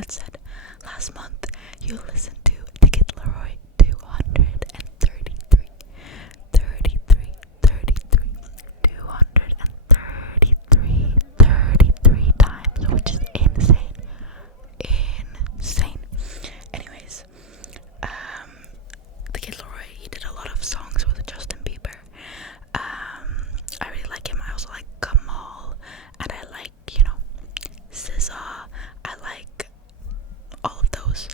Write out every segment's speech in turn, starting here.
that said, last month you listened to The Kid Leroy 233, 233 times, which is insane. Anyways, The Kid Leroy, he did a lot of songs with Justin Bieber. I really like him. I also like Kamal, and I like, SZA. I like all of those.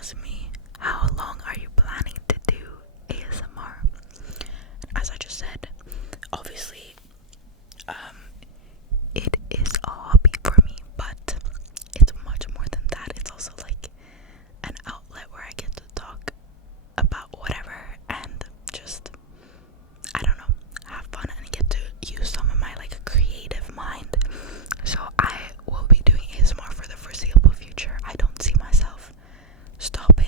asked me, how long are you planning to do ASMR? As I just said, obviously, it is a hobby for me, but it's much more than that. It's also like an outlet where I get to talk about whatever and just, I don't know, have fun and get to use some of my like creative mind. So I will be doing ASMR for the foreseeable future. I don't see myself stopping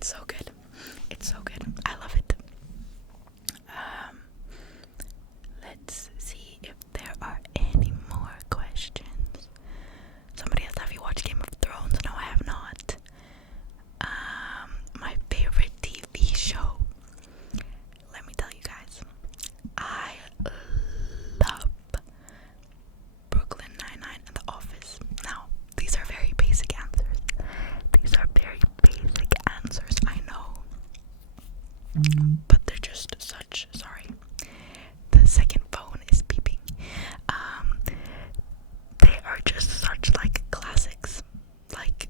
It's so good. It's so good. I love it. Let's see if there are any more questions. Somebody else, have you watched Game of Thrones? No, I have not. My favorite TV show. Let me tell you guys. I love Brooklyn Nine-Nine and The Office. Now, these are very basic answers. I know. But they're just such, sorry. The second phone is beeping. They are just such like classics. Like,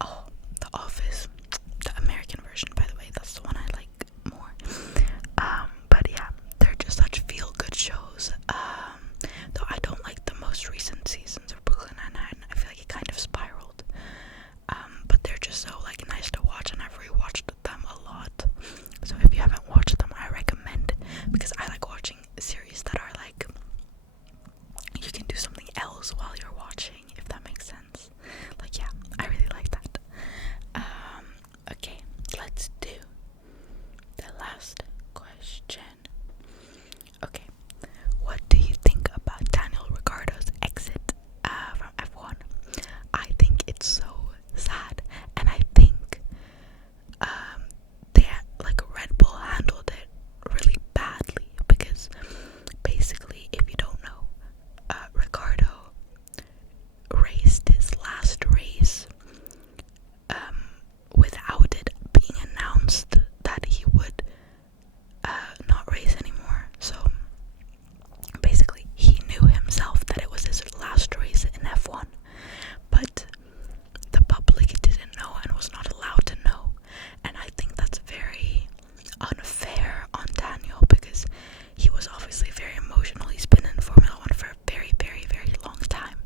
oh, The Office, the American version, by the way, that's the one I like more. But yeah, they're just such feel-good shows. Though I don't like the most recent seasons of Brooklyn Nine-Nine. I feel like it kind of spiraled. But they're just so like nice to watch, and I've rewatched them a lot. So if you haven't watched them, I recommend, because I like watching series that are like, you can do something else while you're watching, if that makes sense. Like, yeah, I really like that. Okay, let's do the last question. Okay, what do you think about Daniel Ricciardo's exit from F1? I think it's so sad, and I think they like Red Bull handled it really badly, because basically, if you don't know, Ricciardo raced his last race without it being announced that he would not race anymore. So basically, he knew himself that it was his last race in F1, but the public didn't know and was not allowed to know. And I think that's very unfair on Daniel, because he was obviously very emotional. He's been in Formula 1 for a very, very, very long time.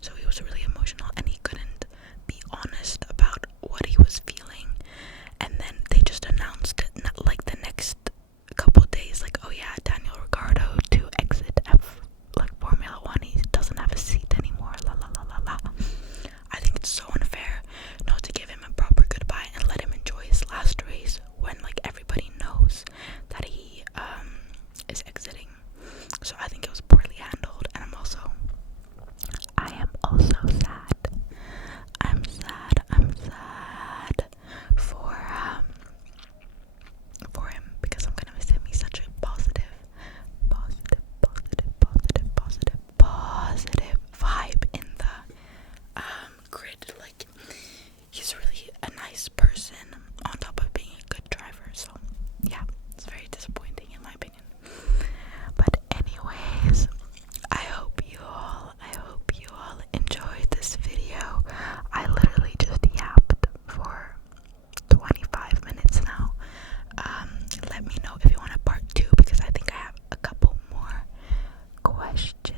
So he was really emotional, and he couldn't be honest about what he was feeling. And then they just announced it like the next couple days, like, oh yeah, Daniel Ricciardo to exit Formula 1. He doesn't have a seat anymore. La la la la la. I think it's so unfair not to give him a proper goodbye and let him enjoy his last race when like everybody knows that he is exiting. So I think it was poorly handled, and I am also sad. I'm sad for him, because I'm gonna miss him. He's such a positive vibe in the grid. Like, he's really a nice person on top of being a good driver. So yeah, it's very disappointing in my opinion. But anyways, I hope you all enjoyed this video. I literally just yapped for 25 minutes now. Let me know if you want a part 2, because I think I have a couple more questions